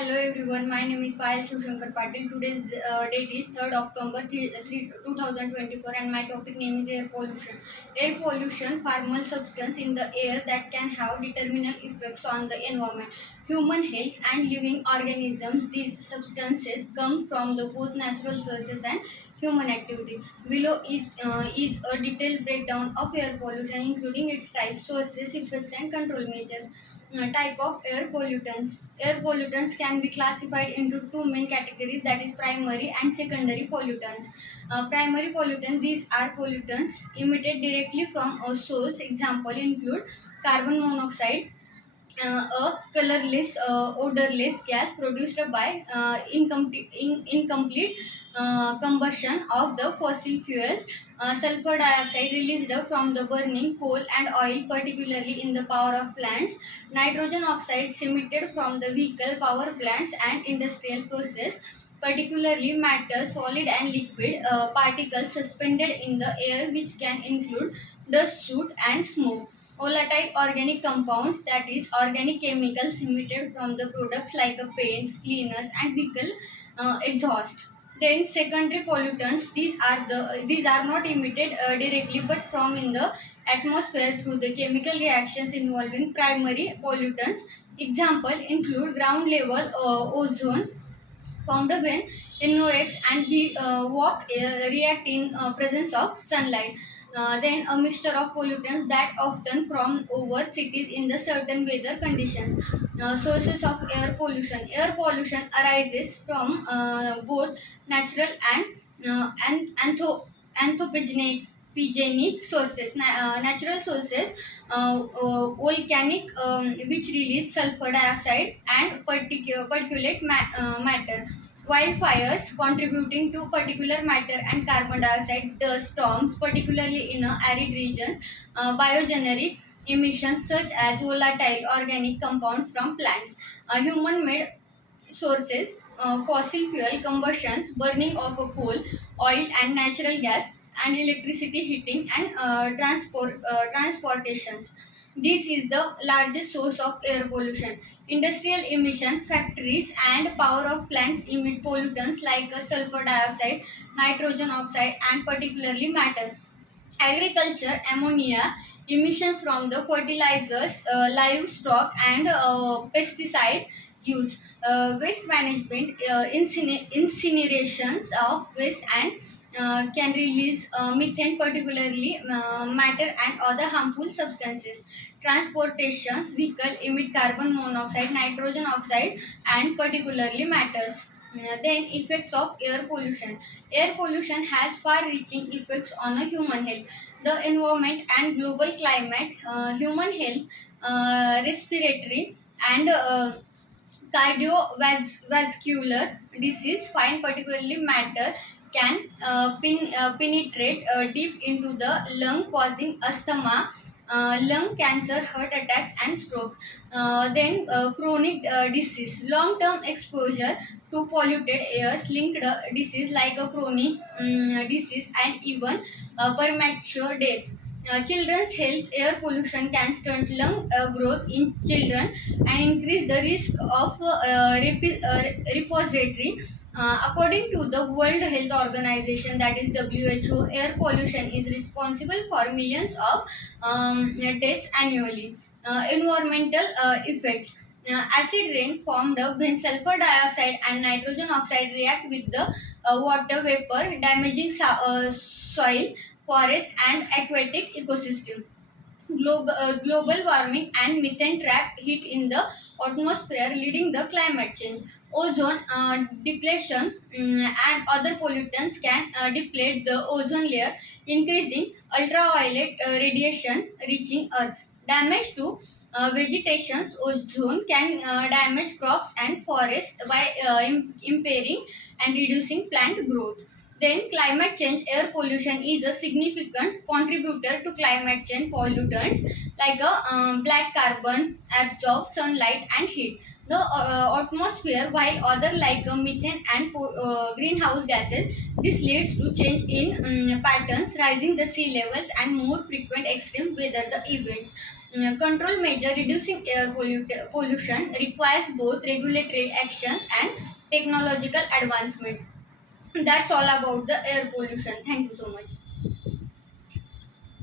Hello everyone, my name is Payal Shivshankar Patil. Today's date is 3rd October 2024 and my topic name is air pollution. Air pollution, harmful substance in the air that can have detrimental effects on the environment, human health and living organisms. These substances come from the both natural sources and human activity. Below is a detailed breakdown of air pollution including its types, sources, effects and control measures. Type of air pollutants. Air pollutants can be classified into two main categories, that is primary and secondary pollutants. Primary pollutants, these are pollutants emitted directly from a source. Example include carbon monoxide, a colorless, odorless gas produced by incomplete combustion of the fossil fuels, sulfur dioxide released from the burning coal and oil, particularly in the power of plants, nitrogen oxide emitted from the vehicle power plants and industrial process, particularly matter, solid and liquid particles suspended in the air, which can include dust, soot, and smoke. Volatile organic compounds, that is organic chemicals emitted from the products like paints, cleaners and vehicle exhaust. Then secondary pollutants, these are not emitted directly but from in the atmosphere through the chemical reactions involving primary pollutants. Example include ground level ozone formed when NOx and VOC react in presence of sunlight. Then a mixture of pollutants that often from over cities in the certain weather conditions. Sources of air pollution. Air pollution arises from both natural and anthropogenic sources. Natural sources, volcanic, which release sulfur dioxide and particulate matter. Wildfires contributing to particulate matter and carbon dioxide, dust storms, particularly in arid regions, biogeneric emissions such as volatile organic compounds from plants, human-made sources, fossil fuel combustions, burning of a coal, oil and natural gas, and electricity heating and transportations. This is the largest source of air pollution. Industrial emission, factories and power of plants emit pollutants like sulfur dioxide, nitrogen oxide, and particularly matter. Agriculture, ammonia, emissions from the fertilizers, livestock, and pesticide use. Waste management, incinerations of waste and can release methane, particularly matter and other harmful substances. Transportations, vehicle emit carbon monoxide, nitrogen oxide, and particularly matters. Then effects of air pollution. Air pollution has far-reaching effects on a human health, the environment and global climate, human health, respiratory and cardiovascular disease. Fine particularly matter can penetrate deep into the lung, causing asthma, lung cancer, heart attacks, and stroke. Then chronic disease, long-term exposure to polluted airs linked disease like a chronic disease and even premature death. Children's health. Air pollution can stunt lung growth in children and increase the risk of repository. According to the World Health Organization, that is WHO, air pollution is responsible for millions of deaths annually. Environmental effects. Acid rain formed when sulfur dioxide and nitrogen oxide react with the water vapor, damaging soil, forest, and aquatic ecosystem. Global warming and methane trap heat in the atmosphere, leading the climate change. Ozone depletion, and other pollutants can deplete the ozone layer, increasing ultraviolet radiation reaching Earth. Damage to vegetation's ozone can damage crops and forests by impairing and reducing plant growth. Then climate change. Air pollution is a significant contributor to climate change. Pollutants like black carbon absorb sunlight and heat the atmosphere, while other like methane and greenhouse gases. This leads to change in patterns, rising the sea levels and more frequent extreme weather the events. control measure reducing air pollution requires both regulatory actions and technological advancement. That's all about the air pollution. Thank you so much.